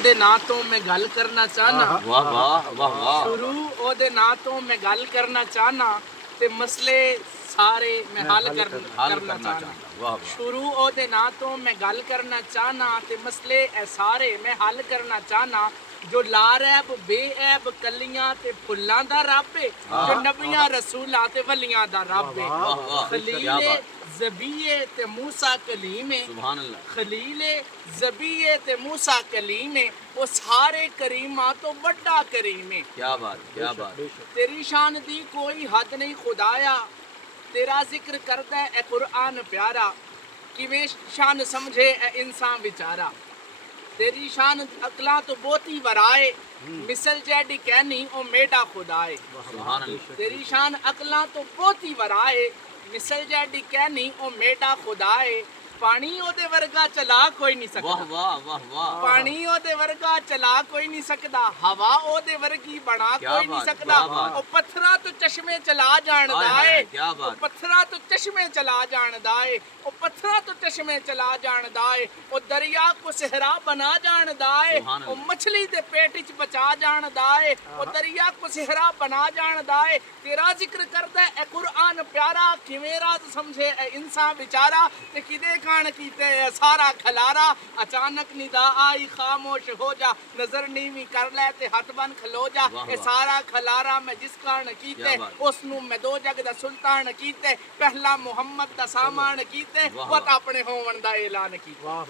ओदे नां तो मैं गल करना चाहना, वाह वाह वाह वाह। शुरू ओदे नां तो मैं गल करना चाहना, ते मसले सारे मैं हल करना चाहना। वाह वाह। शुरू ओदे नां तो मैं गल करना चाहना, ते मसले ए सारे मैं हल करना चाहना। जो लारैब बेऐब कलियां ते फुल्लां दा रब है, जो नबियां रसूलां ते वलियां दा रब है। वाह वाह, क्या खलीले बात। ज़बीए ते मूसा कलीम है, सुभान अल्लाह। खलीले ज़बीए ते मूसा कलीम है, वो सारे करीमां तो बड़ा करीम है। क्या बात क्या बात। तेरी शान दी कोई हद नहीं खुदाया, तेरा जिक्र करदा है ए कुरान प्यारा। किवें शान समझे ए इंसान बेचारा, तेरी शान अकला तो बहुती वराए, मिसल जैडी कहनी ओ मेढा खुदाए। सुभान अल्लाह। तेरी शान अकला तो बहुती वराए, मिसल जैडी कहनी ओ मेढा खुदाए। पानी ओदे वर्गा चला कोई नहीं सकदा, वाह वाह वाह वाह। पानी ओदे वर्गा चला कोई नहीं सकदा, हवा ओदे वर्गी बना क्या कोई नहीं बात, सकदा। क्या बात। ओ पत्थरा तो चश्मे चला जानदा हाय, है, हाय, क्या बात। ओ पत्थरा तो चश्मे चला जानदा है, ओ पत्थरा तो चश्मे चला जानदा है। ओ दरिया को सहरा बना जानदा है, सुभान ओ अल्लाह। मछली दे पेट च बचा जानदा है, ओ दरिया को सहरा बना जानदा है। तेरा जिक्र करदा है ए कुरान प्यारा, किवें राज समझे ए इंसान बेचारा। ते किदे कान कीते सारा खलारा, अचानक निदा आई खामोश हो जा, नजर नीवी कर ले ते हथ बन खलो जा। वाह ए वाह। सारा खलारा मैं जिस कारण कीते, क्या बात। उसनू मैं दो जग दा सुल्तान कीते। पहला मुहम्मद दा सामान कीते, वाह वत वाह। अपने होवन दा ऐलान कीते। वाह।